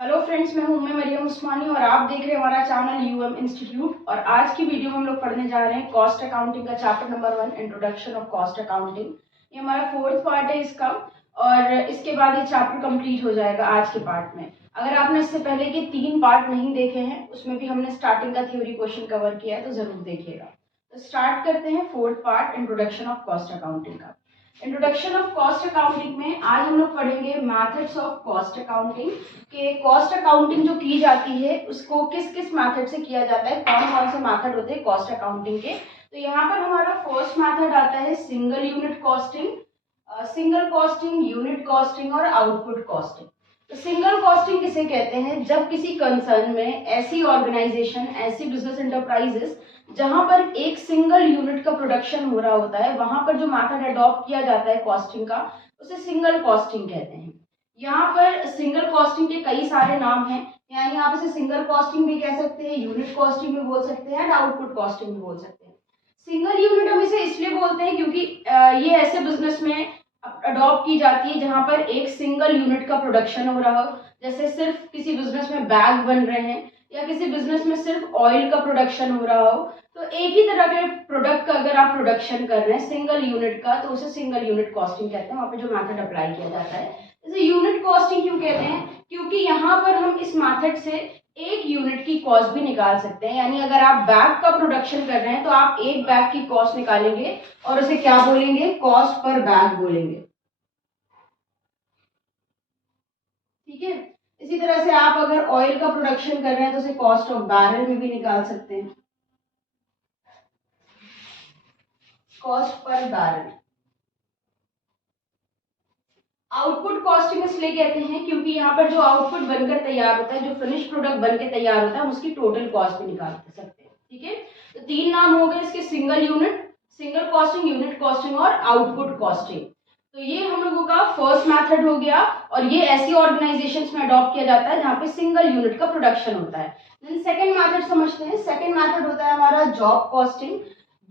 Hello friends, मैं हूं मरियम उस्मानी और आप देख रहे हैं हमारा चैनल यूएम इंस्टीट्यूट। और आज की वीडियो में हम लोग पढ़ने जा रहे हैं कॉस्ट अकाउंटिंग का chapter number 1, introduction of cost accounting. ये हमारा 4th पार्ट है इसका, और इसके बाद ये चैप्टर कंप्लीट हो जाएगा आज के पार्ट में। अगर आपने इससे पहले के 3 पार्ट नहीं देखे हैं, उसमें भी हमने स्टार्टिंग का थ्योरी क्वेश्चन कवर किया है, तो जरूर देखिएगा। तो स्टार्ट करते हैं 4th part, introduction of cost accounting का। इंट्रोडक्शन ऑफ कॉस्ट अकाउंटिंग में आज हम लोग पढ़ेंगे मेथड्स ऑफ कॉस्ट अकाउंटिंग, कि कॉस्ट अकाउंटिंग जो की जाती है उसको किस किस मेथड से किया जाता है, कौन कौन से मेथड होते हैं कॉस्ट अकाउंटिंग के। तो यहाँ पर हमारा फर्स्ट मेथड आता है single unit costing, single costing, unit costing और आउटपुट कॉस्टिंग। तो सिंगल कॉस्टिंग किसे कहते हैं? जब किसी कंसर्न में ऐसी ऑर्गेनाइजेशन, ऐसी बिजनेस इंटरप्राइजेस जहां पर एक सिंगल यूनिट का प्रोडक्शन हो रहा होता है, वहां पर जो मेथड अडॉप्ट किया जाता है कॉस्टिंग का, उसे सिंगल कॉस्टिंग कहते हैं। यहाँ पर सिंगल कॉस्टिंग के कई सारे नाम हैं, यानी आप इसे सिंगल कॉस्टिंग भी कह सकते हैं, यूनिट कॉस्टिंग भी बोल सकते हैं, आउटपुट कॉस्टिंग भी बोल सकते हैं। सिंगल यूनिट हम इसे इसलिए बोलते हैं क्योंकि ये ऐसे बिजनेस में अडॉप्ट की जाती है जहां पर एक सिंगल यूनिट का प्रोडक्शन हो रहा हो। जैसे सिर्फ किसी बिजनेस में बैग बन रहे हैं, या किसी बिजनेस में सिर्फ ऑयल का प्रोडक्शन हो रहा हो, तो एक ही तरह के प्रोडक्ट का अगर आप प्रोडक्शन कर रहे हैं सिंगल यूनिट का, तो उसे सिंगल यूनिट कॉस्टिंग कहते हैं। वहां पे जो मेथड अप्लाई किया जाता है, जैसे यूनिट कॉस्टिंग क्यों कहते हैं? क्योंकि यहाँ पर हम इस मेथड से एक यूनिट की कॉस्ट भी निकाल सकते हैं। यानी अगर आप बैग का प्रोडक्शन कर रहे हैं तो आप एक बैग की कॉस्ट निकालेंगे और उसे क्या बोलेंगे? कॉस्ट पर बैग बोलेंगे। ठीक है। इसी तरह से आप अगर ऑयल का प्रोडक्शन कर रहे हैं तो उसे कॉस्ट ऑफ बैरल में भी निकाल सकते हैं, cost per barrel. Output costing इसलिए कहते हैं क्योंकि यहाँ पर जो आउटपुट बनकर तैयार होता है, जो फिनिश प्रोडक्ट बनकर तैयार होता है, उसकी टोटल कॉस्ट भी निकाल सकते हैं। ठीक है। तो 3 नाम हो गए इसके, single unit, single costing, unit costing और आउटपुट कॉस्टिंग। तो ये हम लोगों का फर्स्ट मेथड हो गया, और ये ऐसी ऑर्गेनाइजेशंस में अडॉप्ट किया जाता है जहाँ पे सिंगल यूनिट का प्रोडक्शन होता है। देन सेकंड मेथड समझते हैं। सेकंड मेथड होता है हमारा job costing.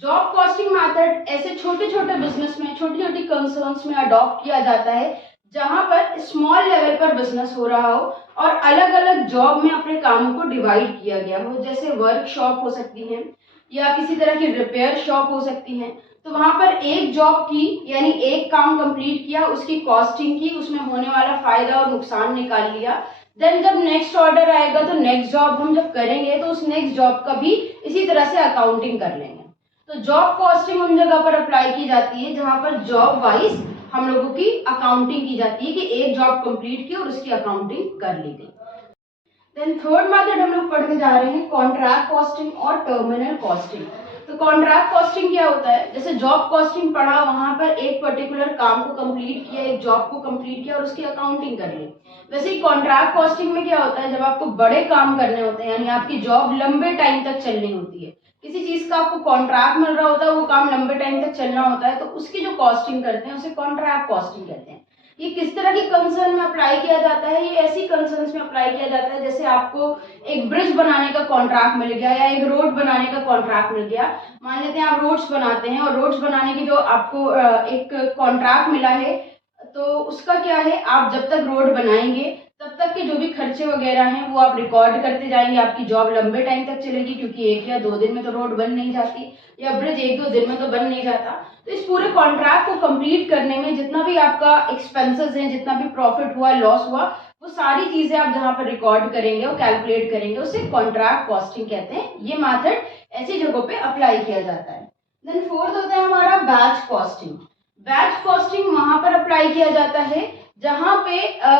Job costing method ऐसे छोटे छोटे बिजनेस में, छोटी छोटी कंसर्न्स में अडॉप्ट किया जाता है जहां पर स्मॉल लेवल पर बिजनेस हो रहा हो और अलग अलग जॉब में अपने कामों को डिवाइड किया गया हो। जैसे वर्कशॉप हो सकती है, या किसी तरह की रिपेयर शॉप हो सकती है। तो वहां पर एक जॉब की, यानी एक काम कंप्लीट किया, उसकी कॉस्टिंग की, उसमें होने वाला फायदा और नुकसान निकाल लिया। देन जब नेक्स्ट ऑर्डर आएगा तो नेक्स्ट जॉब हम जब करेंगे तो उस नेक्स्ट जॉब का भी इसी तरह से अकाउंटिंग कर लेंगे। तो जॉब कॉस्टिंग उन जगह पर अप्लाई की जाती है जहां पर जॉब वाइज हम लोगों की अकाउंटिंग की जाती है, कि एक जॉब कंप्लीट की और उसकी अकाउंटिंग कर ली गई। देन थर्ड मेथड हम लोग पढ़ने जा रहे हैं कॉन्ट्रैक्ट कॉस्टिंग और टर्मिनल कॉस्टिंग। तो कॉन्ट्रैक्ट कॉस्टिंग क्या होता है? जैसे जॉब कॉस्टिंग पढ़ा, वहां पर एक पर्टिकुलर काम को कंप्लीट किया, एक जॉब को कंप्लीट किया और उसकी अकाउंटिंग कर ली। वैसे ही कॉन्ट्रैक्ट कॉस्टिंग में क्या होता है? जब आपको बड़े काम करने होते हैं, यानी आपकी जॉब लंबे टाइम तक चलनी होती है, किसी चीज का आपको कॉन्ट्रैक्ट मिल रहा होता है, वो काम लंबे टाइम तक चलना होता है, तो उसकी जो कॉस्टिंग करते हैं उसे कॉन्ट्रैक्ट कॉस्टिंग कहते हैं। ये किस तरह की कंसर्न में अप्लाई किया जाता है? ये ऐसी कंसर्न्स में अप्लाई किया जाता है जैसे आपको एक ब्रिज बनाने का कॉन्ट्रैक्ट मिल गया, या एक रोड बनाने का कॉन्ट्रैक्ट मिल गया। मान लेते हैं आप रोड्स बनाते हैं, और रोड्स बनाने की जो आपको एक कॉन्ट्रैक्ट मिला है, तो उसका क्या है? आप जब तक रोड बनाएंगे तब तक के जो भी खर्चे वगैरह हैं वो आप रिकॉर्ड करते जाएंगे। आपकी जॉब लंबे टाइम तक चलेगी, क्योंकि 1 या 2 दिन में तो रोड बन नहीं जाती, या ब्रिज 1-2 दिन में तो बन नहीं जाता। तो इस पूरे कॉन्ट्रैक्ट को कंप्लीट करने में जितना भी आपका एक्सपेंसेस है, जितना भी प्रॉफिट हुआ, लॉस हुआ, वो सारी चीजें आप जहां पर रिकॉर्ड करेंगे और कैलकुलेट करेंगे, उसे कॉन्ट्रैक्ट कॉस्टिंग कहते हैं। ये मेथड ऐसी जगहों पे अप्लाई किया जाता है। देन फोर्थ होता है हमारा बैच कॉस्टिंग। बैच कॉस्टिंग वहां पर अप्लाई किया जाता है जहां पे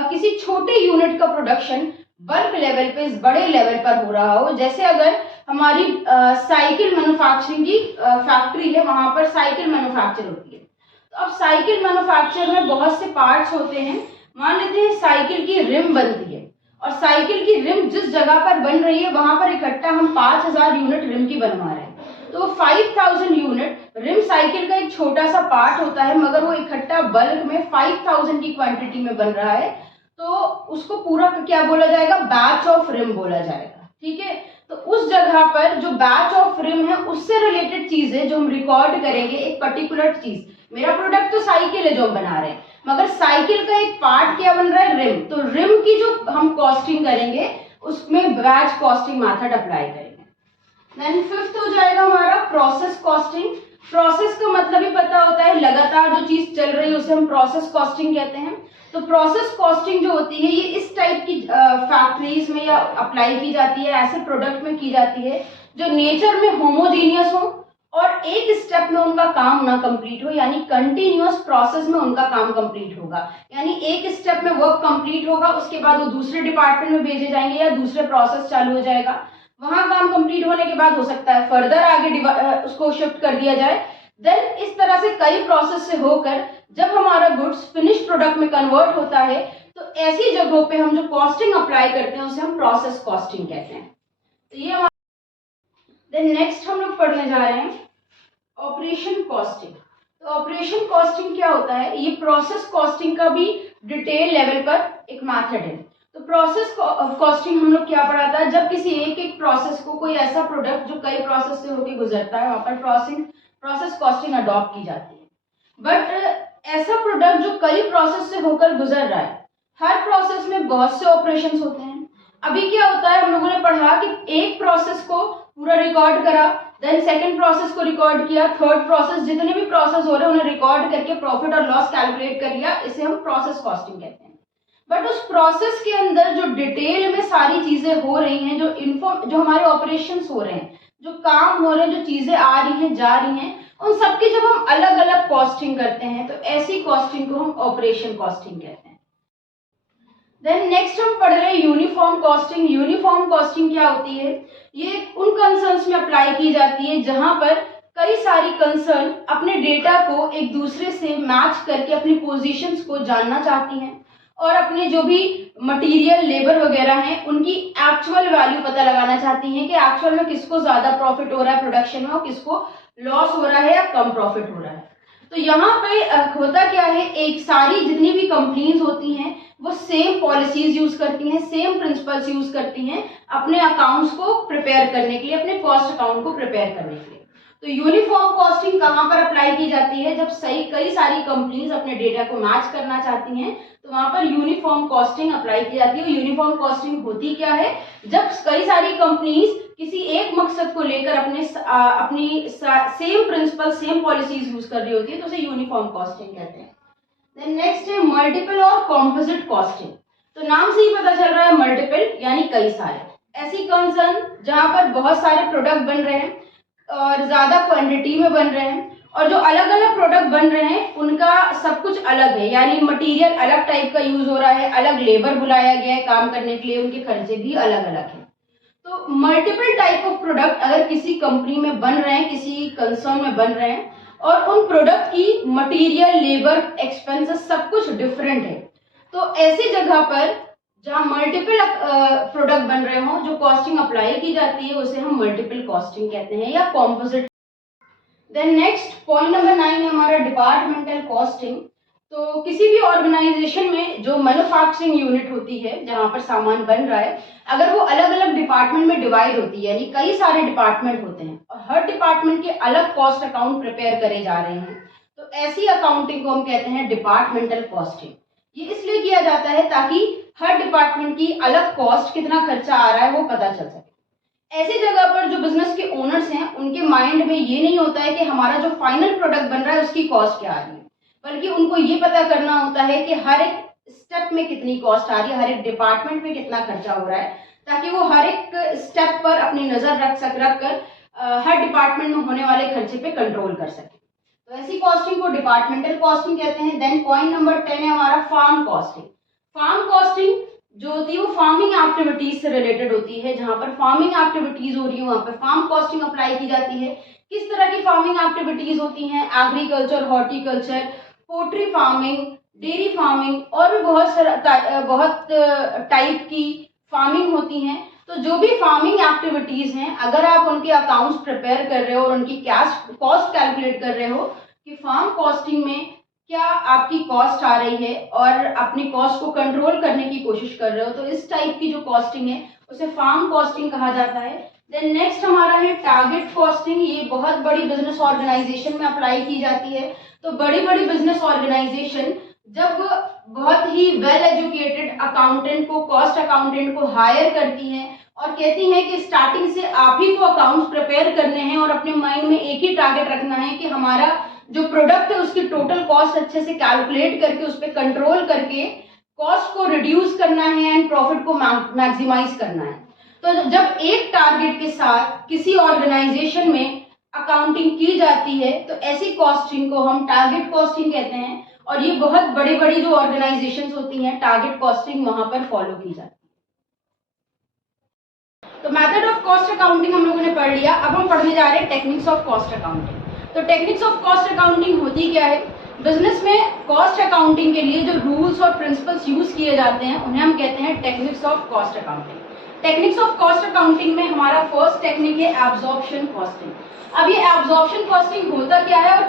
किसी छोटे यूनिट का प्रोडक्शन बल्क लेवल पे, इस बड़े लेवल पर हो रहा हो। जैसे अगर हमारी साइकिल मैन्युफैक्चरिंग की फैक्ट्री है, वहां पर साइकिल मैन्युफैक्चर होती है। तो अब साइकिल मैन्युफैक्चर में बहुत से पार्ट्स होते हैं। मान लेते हैं साइकिल की रिम बनती है, और साइकिल की रिम जिस जगह पर बन रही है वहां पर इकट्ठा हम 5000 यूनिट रिम की बनवा रहे हैं। तो 5000 यूनिट रिम साइकिल का एक छोटा सा पार्ट होता है, मगर वो इकट्ठा बल्क में 5000 की क्वांटिटी में बन रहा है, तो उसको पूरा क्या बोला जाएगा? बैच ऑफ रिम बोला जाएगा। ठीक है। तो उस जगह पर जो बैच ऑफ रिम है, उससे रिलेटेड चीजें जो हम रिकॉर्ड करेंगे, एक पर्टिकुलर चीज, मेरा प्रोडक्ट तो साइकिल है जो हम बना रहे हैं, मगर साइकिल का एक पार्ट क्या बन रहा है, रिम। तो रिम की जो हम कॉस्टिंग करेंगे उसमें बैच कॉस्टिंग मेथड अप्लाई करेंगे। देन फिफ्थ हो जाएगा हमारा प्रोसेस कॉस्टिंग। प्रोसेस का मतलब ही पता होता है, लगातार जो चीज चल रही है उसे हम प्रोसेस कॉस्टिंग कहते हैं। तो प्रोसेस कॉस्टिंग जो होती है ये इस टाइप की फैक्ट्रीज में या अप्लाई की जाती है, ऐसे प्रोडक्ट में की जाती है जो नेचर में होमोजीनियस हो और एक स्टेप में उनका काम ना कंप्लीट हो, यानी कंटिन्यूअस प्रोसेस में उनका काम कंप्लीट होगा। यानी एक स्टेप में वर्क कंप्लीट होगा, उसके बाद वो दूसरे डिपार्टमेंट में भेजे जाएंगे या दूसरे प्रोसेस चालू हो जाएगा, वहां काम कंप्लीट होने के बाद हो सकता है फर्दर आगे उसको शिफ्ट कर दिया जाए। देन इस तरह से कई प्रोसेस से होकर जब हमारा गुड्स फिनिश प्रोडक्ट में कन्वर्ट होता है तो ऐसी जगहों पे हम जो कॉस्टिंग अप्लाई करते हैं उसे हम प्रोसेस कॉस्टिंग कहते हैं। तो ये हमारा देन नेक्स्ट हम लोग पढ़ने जा रहे हैं ऑपरेशन कॉस्टिंग। तो ऑपरेशन कॉस्टिंग क्या होता है, ये प्रोसेस कॉस्टिंग का भी डिटेल लेवल पर एक मेथड है। तो प्रोसेस कॉस्टिंग हम लोग क्या पढ़ा था, जब किसी एक प्रोसेस को, कोई ऐसा प्रोडक्ट जो कई प्रोसेस से होकर गुजरता है, वहां पर प्रोसेस कॉस्टिंग अडॉप्ट की जाती है। बट ऐसा प्रोडक्ट जो कई प्रोसेस से होकर गुजर रहा है, हर प्रोसेस में बहुत से ऑपरेशंस होते हैं। अभी क्या होता है, हम लोगों ने पढ़ा कि एक प्रोसेस को पूरा रिकॉर्ड करा, देन सेकंड प्रोसेस को रिकॉर्ड किया, थर्ड प्रोसेस, जितने भी प्रोसेस हो रहे हैं उन्हें रिकॉर्ड करके प्रॉफिट और लॉस कैलकुलेट कर लिया, इसे हम प्रोसेस कॉस्टिंग कहते हैं। बट उस प्रोसेस के अंदर जो डिटेल में सारी चीजें हो रही हैं, जो हमारे ऑपरेशंस हो रहे हैं, जो काम हो रहे हैं, जो चीजें आ रही हैं जा रही हैं, उन सबकी जब हम अलग अलग कॉस्टिंग करते हैं तो ऐसी कॉस्टिंग को हम ऑपरेशन कॉस्टिंग कहते हैं। देन नेक्स्ट हम पढ़ रहे हैं यूनिफॉर्म कॉस्टिंग। यूनिफॉर्म कॉस्टिंग क्या होती है, ये उन कंसर्न्स में अप्लाई की जाती है जहां पर कई सारी कंसर्न अपने डेटा को एक दूसरे से मैच करके अपनी पोजीशंस को जानना चाहती हैं और अपने जो भी मटेरियल लेबर वगैरह हैं उनकी एक्चुअल वैल्यू पता लगाना चाहती हैं कि एक्चुअल में किसको ज्यादा प्रॉफिट हो रहा है प्रोडक्शन में और किसको लॉस हो रहा है या कम प्रॉफिट हो रहा है। तो यहाँ पे होता क्या है, एक सारी जितनी भी कंपनीज होती हैं वो सेम पॉलिसीज यूज करती हैं, सेम प्रिंसिपल्स यूज करती हैं अपने अकाउंट्स को प्रिपेयर करने के लिए, अपने कॉस्ट अकाउंट को प्रिपेयर करने के लिए। तो यूनिफॉर्म कॉस्टिंग कहाँ पर अप्लाई की जाती है, जब कई सारी कंपनीज अपने डेटा को मैच करना चाहती हैं तो वहां पर यूनिफॉर्म कॉस्टिंग अप्लाई की जाती है। यूनिफॉर्म कॉस्टिंग होती क्या है, जब कई सारी कंपनीज किसी एक मकसद को लेकर अपनी same principle, same policies use कर रही होती है तो उसे यूनिफॉर्म कॉस्टिंग कहते हैं। देन नेक्स्ट है मल्टीपल और कॉम्पोजिट कॉस्टिंग। तो नाम से ही पता चल रहा है मल्टीपल यानी कई सारे, ऐसी कंसर्न जहां पर बहुत सारे प्रोडक्ट बन रहे हैं और ज्यादा क्वांटिटी में बन रहे हैं और जो अलग अलग प्रोडक्ट बन रहे हैं उनका सब कुछ अलग है, यानी मटेरियल अलग टाइप का यूज हो रहा है, अलग लेबर बुलाया गया है काम करने के लिए, उनके खर्चे भी अलग अलग हैं। तो मल्टीपल टाइप ऑफ प्रोडक्ट अगर किसी कंपनी में बन रहे हैं, किसी कंसर्न में बन रहे हैं और उन प्रोडक्ट की मटेरियल, लेबर, एक्सपेंसेस सब कुछ डिफरेंट है, तो ऐसी जगह पर जहां मल्टीपल प्रोडक्ट बन रहे हो, जो कॉस्टिंग अप्लाई की जाती है उसे हम मल्टीपल कॉस्टिंग कहते हैं या composite. Then next point number 9 है हमारा डिपार्टमेंटल कॉस्टिंग। तो किसी भी ऑर्गेनाइजेशन में जो मैन्युफैक्चरिंग यूनिट होती है जहां पर सामान बन रहा है, अगर वो अलग अलग डिपार्टमेंट में डिवाइड होती है, यानी कई सारे डिपार्टमेंट होते हैं और हर डिपार्टमेंट के अलग कॉस्ट अकाउंट प्रिपेयर करे जा रहे हैं, तो ऐसी अकाउंटिंग को हम कहते हैं डिपार्टमेंटल कॉस्टिंग। ये इसलिए किया जाता है ताकि हर डिपार्टमेंट की अलग कॉस्ट, कितना खर्चा आ रहा है वो पता चल सके। ऐसी जगह पर जो बिजनेस के ओनर्स हैं उनके माइंड में ये नहीं होता है कि हमारा जो फाइनल प्रोडक्ट बन रहा है उसकी कॉस्ट क्या आ रही है, बल्कि उनको ये पता करना होता है कि हर एक स्टेप में कितनी कॉस्ट आ रही है, हर एक डिपार्टमेंट में कितना खर्चा हो रहा है, ताकि वो हर एक स्टेप पर अपनी नजर रख कर हर डिपार्टमेंट में होने वाले खर्चे पे कंट्रोल कर सके। तो ऐसी कॉस्टिंग को डिपार्टमेंटल कॉस्टिंग कहते हैं। देन पॉइंट नंबर 10 है हमारा फार्म कॉस्टिंग। फार्म कॉस्टिंग जो होती है वो फार्मिंग एक्टिविटीज से रिलेटेड होती है, जहां पर फार्मिंग एक्टिविटीज हो रही है वहां पर फार्म कॉस्टिंग अप्लाई की जाती है। किस तरह की फार्मिंग एक्टिविटीज होती हैं, agriculture, horticulture, poultry farming, dairy farming और भी बहुत टाइप की फार्मिंग होती हैं। तो जो भी फार्मिंग एक्टिविटीज हैं, अगर आप उनके अकाउंट्स प्रिपेयर कर रहे हो और उनकी कॉस्ट कैलकुलेट कर रहे हो कि फार्म कॉस्टिंग में क्या आपकी कॉस्ट आ रही है और अपनी कॉस्ट को कंट्रोल करने की कोशिश कर रहे हो, तो इस टाइप की जो कॉस्टिंग है उसे फार्म कॉस्टिंग कहा जाता है। देन नेक्स्ट हमारा है टारगेट कॉस्टिंग। ये बहुत बड़ी बिजनेस ऑर्गेनाइजेशन में अप्लाई की जाती है। तो बड़ी बड़ी बिजनेस ऑर्गेनाइजेशन जब बहुत ही वेल एजुकेटेड अकाउंटेंट को, कॉस्ट अकाउंटेंट को हायर करती हैं और कहती हैं कि स्टार्टिंग से आप ही को अकाउंट्स प्रिपेयर करने हैं और अपने माइंड में एक ही टारगेट रखना है कि हमारा जो प्रोडक्ट है उसकी टोटल कॉस्ट अच्छे से कैलकुलेट करके उस पर कंट्रोल करके कॉस्ट को रिड्यूस करना है एंड प्रॉफिट को मैक्सिमाइज करना है। तो जब एक टारगेट के साथ किसी ऑर्गेनाइजेशन में अकाउंटिंग की जाती है तो ऐसी कॉस्टिंग को हम टारगेट कॉस्टिंग कहते हैं और ये बहुत बड़ी बड़ी जो ऑर्गेनाइजेशंस होती हैं टारगेट कॉस्टिंग वहां पर फॉलो की जाती है। तो मेथड ऑफ कॉस्ट अकाउंटिंग हम लोगों ने पढ़ लिया। अब हम पढ़ने जा रहे हैं टेक्निक्स ऑफ कॉस्ट अकाउंटिंग। तो टेक्निक्स ऑफ कॉस्ट अकाउंटिंग होती क्या है? बिजनेस में कॉस्ट अकाउंटिंग के लिए जो रूल्स और प्रिंसिपल्स यूज किए जाते हैं उन्हें हम कहते हैं techniques of cost accounting. Techniques of cost accounting में हमारा फर्स्ट टेक्निक है एब्जॉर्प्शन कॉस्टिंग। अब ये एब्जॉर्प्शन कॉस्टिंग होता क्या है और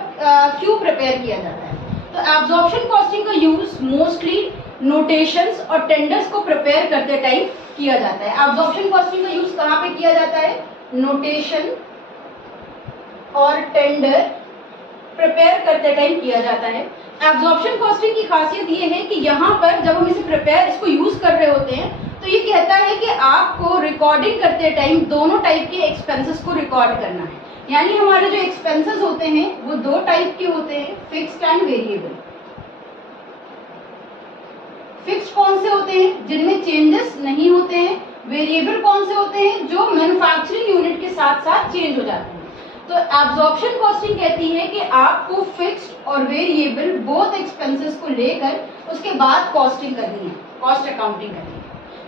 क्यों प्रिपेयर किया जाता है? तो एब्जॉर्प्शन कॉस्टिंग का यूज मोस्टली नोटेशंस और टेंडर्स को प्रिपेयर करते टाइम किया जाता है। एब्जॉर्प्शन कॉस्टिंग का यूज कहाँ पे किया जाता है? नोटेशन और टेंडर प्रिपेयर करते टाइम किया जाता है। एब्जॉर्प्शन कॉस्टिंग की खासियत ये है कि यहाँ पर जब हम इसको यूज कर रहे होते हैं तो ये कहता है कि आपको रिकॉर्डिंग करते टाइम दोनों टाइप के एक्सपेंसेस को रिकॉर्ड करना है। यानी हमारे जो एक्सपेंसेस होते हैं वो दो टाइप के होते हैं, फिक्स्ड एंड वेरिएबल। फिक्स्ड कौन से होते हैं? जिनमें चेंजेस नहीं होते हैं। वेरिएबल कौन से होते हैं? जो मैन्युफैक्चरिंग यूनिट के साथ साथ चेंज हो जाते हैं। तो एब्जॉर्प्शन कॉस्टिंग कहती है कि आपको फिक्स्ड और वेरिएबल बोथ एक्सपेंसेस को लेकर उसके बाद कॉस्टिंग करनी है, कॉस्ट अकाउंटिंग करनी है।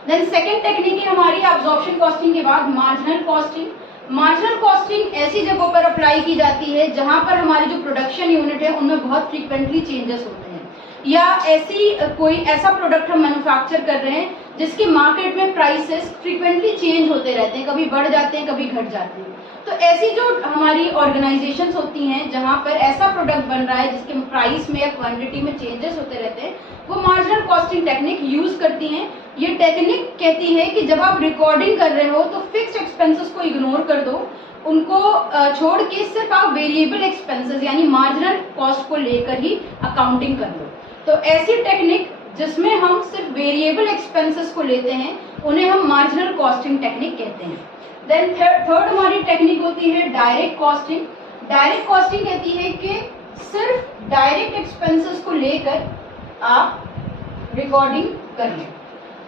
देन सेकेंड टेक्निक है हमारी एब्जॉर्प्शन कॉस्टिंग के बाद मार्जिनल कॉस्टिंग। मार्जिनल कॉस्टिंग ऐसी जगहों पर अप्लाई की जाती है जहां पर हमारी जो प्रोडक्शन यूनिट है उनमें बहुत फ्रीक्वेंटली चेंजेस होते हैं, या ऐसी कोई ऐसा प्रोडक्ट हम मैन्युफैक्चर कर रहे हैं जिसके मार्केट में प्राइसेस फ्रीक्वेंटली चेंज होते रहते हैं, कभी बढ़ जाते हैं कभी घट जाते हैं। तो ऐसी जो हमारी ऑर्गेनाइजेशंस होती हैं जहां पर ऐसा प्रोडक्ट बन रहा है जिसके प्राइस में या क्वांटिटी में चेंजेस होते रहते हैं, वो मार्जिनल कॉस्टिंग टेक्निक यूज करती हैं। ये टेक्निक कहती है कि जब आप रिकॉर्डिंग कर रहे हो तो फिक्स्ड एक्सपेंसेस को इग्नोर कर दो, उनको छोड़ के सिर्फ आप वेरिएबल एक्सपेंसेस यानी मार्जिनल कॉस्ट को लेकर ही अकाउंटिंग कर लो। तो ऐसी टेक्निक जिसमें हम सिर्फ वेरिएबल एक्सपेंसेस को लेते हैं उन्हें हम मार्जिनल कॉस्टिंग टेक्निक कहते हैं। देन थर्ड हमारी टेक्निक होती है डायरेक्ट कॉस्टिंग। डायरेक्ट कॉस्टिंग कहती है कि सिर्फ डायरेक्ट एक्सपेंसेस को लेकर आप रिकॉर्डिंग कर लें।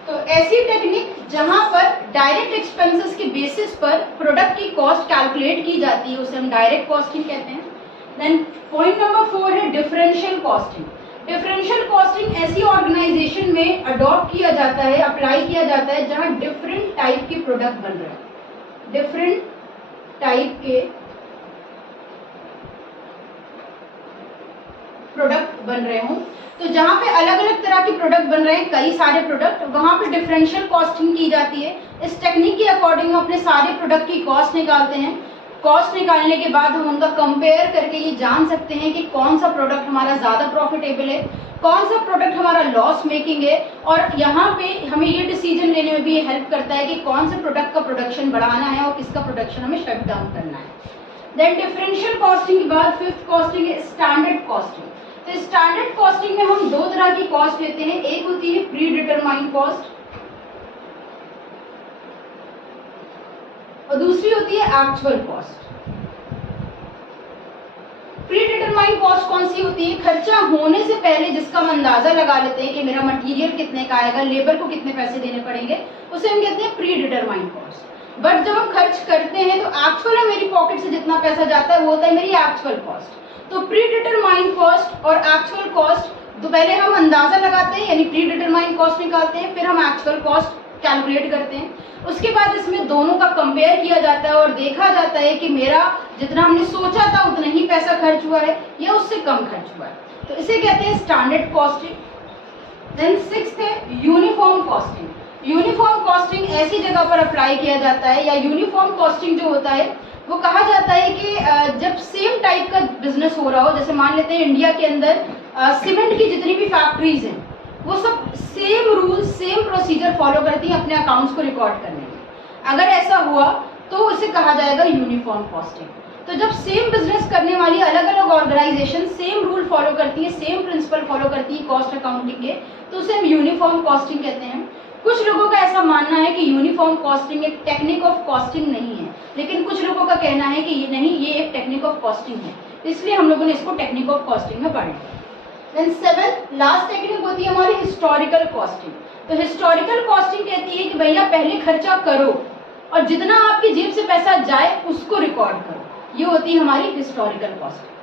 तो ऐसी टेक्निक जहां पर डायरेक्ट एक्सपेंसेस के बेसिस पर प्रोडक्ट की कॉस्ट कैलकुलेट की जाती है उसे हम डायरेक्ट कॉस्टिंग कहते हैं। देन पॉइंट नंबर 4 है डिफरेंशियल कॉस्टिंग। डिफरेंशियल कॉस्टिंग ऐसी ऑर्गेनाइजेशन में अडॉप्ट किया जाता है, अप्लाई किया जाता है जहां डिफरेंट टाइप के प्रोडक्ट बन रहे हैं, डिफरेंट टाइप के प्रोडक्ट बन रहे हों। तो जहां पे अलग अलग तरह के प्रोडक्ट बन रहे हैं, कई सारे प्रोडक्ट, वहां पे डिफरेंशियल कॉस्टिंग की जाती है। इस टेक्निक के अकॉर्डिंग हम अपने सारे प्रोडक्ट की कॉस्ट निकालते हैं। कॉस्ट निकालने के बाद हम उनका कंपेयर करके ये जान सकते हैं कि कौन सा प्रोडक्ट हमारा ज़्यादा प्रॉफिटेबल है, कौन सा प्रोडक्ट हमारा लॉस मेकिंग है, और यहाँ पे हमें ये डिसीजन लेने में भी ये हेल्प करता है कि कौन से प्रोडक्ट का प्रोडक्शन बढ़ाना है और किसका प्रोडक्शन हमें शट डाउन करना है। देन डिफरेंशियल कॉस्टिंग के बाद फिफ्थ कॉस्टिंग है स्टैंडर्ड कॉस्टिंग। तो स्टैंडर्ड कॉस्टिंग में हम दो तरह की कॉस्ट लेते हैं, एक होती है प्री डिटरमाइंड कॉस्ट और दूसरी होती है actual cost. Pre determined cost कौन सी होती है? खर्चा होने से पहले जिसका हम अंदाजा लगा लेते हैं कि मेरा मटेरियल कितने का आएगा, लेबर को कितने पैसे देने पड़ेंगे, उसे हम कहते हैं प्री डिटरमाइंड कॉस्ट। बट जब हम खर्च करते हैं तो एक्चुअल में मेरी पॉकेट से जितना पैसा जाता है वो होता है मेरी एक्चुअल कॉस्ट। तो प्री डिटरमाइंड कॉस्ट और एक्चुअल कॉस्ट तो पहले हम अंदाजा लगाते हैं यानी प्री डिटरमाइंड कॉस्ट निकालते हैं, फिर हम एक्चुअल कॉस्ट कैलकुलेट करते हैं। उसके बाद इसमें दोनों का कंपेयर किया जाता है और देखा जाता है कि मेरा जितना हमने सोचा था उतना ही पैसा खर्च हुआ है या उससे कम खर्च हुआ है, तो इसे कहते हैं स्टैंडर्ड कॉस्टिंग। देन सिक्स्थ है यूनिफॉर्म कॉस्टिंग। यूनिफॉर्म कॉस्टिंग ऐसी जगह पर अप्लाई किया जाता है, या यूनिफॉर्म कॉस्टिंग जो होता है वो कहा जाता है कि जब सेम टाइप का बिजनेस हो रहा हो, जैसे मान लेते हैं इंडिया के अंदर सीमेंट की जितनी भी फैक्ट्रीज हैं वो सब same rule same procedure follow करती हैं अपने अकाउंट्स को रिकॉर्ड करने में। अगर ऐसा हुआ तो उसे कहा जाएगा यूनिफॉर्म कॉस्टिंग। तो जब सेम बिजनेस करने वाली अलग अलग ऑर्गेनाइजेशन सेम रूल फॉलो करती है, सेम प्रिंसिपल फॉलो करती है कॉस्ट अकाउंटिंग के, तो उसे हम यूनिफॉर्म कॉस्टिंग कहते हैं। कुछ लोगों का ऐसा मानना है कि यूनिफॉर्म कॉस्टिंग एक टेक्निक ऑफ कॉस्टिंग नहीं है, लेकिन कुछ लोगों का कहना है कि ये नहीं, ये एक टेक्निक ऑफ कॉस्टिंग है, इसलिए हम लोगों ने इसको टेक्निक ऑफ कॉस्टिंग में पढ़ा। देन 7 लास्ट टेक्निक होती है हमारी हिस्टोरिकल कॉस्टिंग। तो हिस्टोरिकल कॉस्टिंग कहती है कि भैया पहले खर्चा करो और जितना आपकी जेब से पैसा जाए उसको रिकॉर्ड करो, ये होती है हमारी हिस्टोरिकल कॉस्टिंग।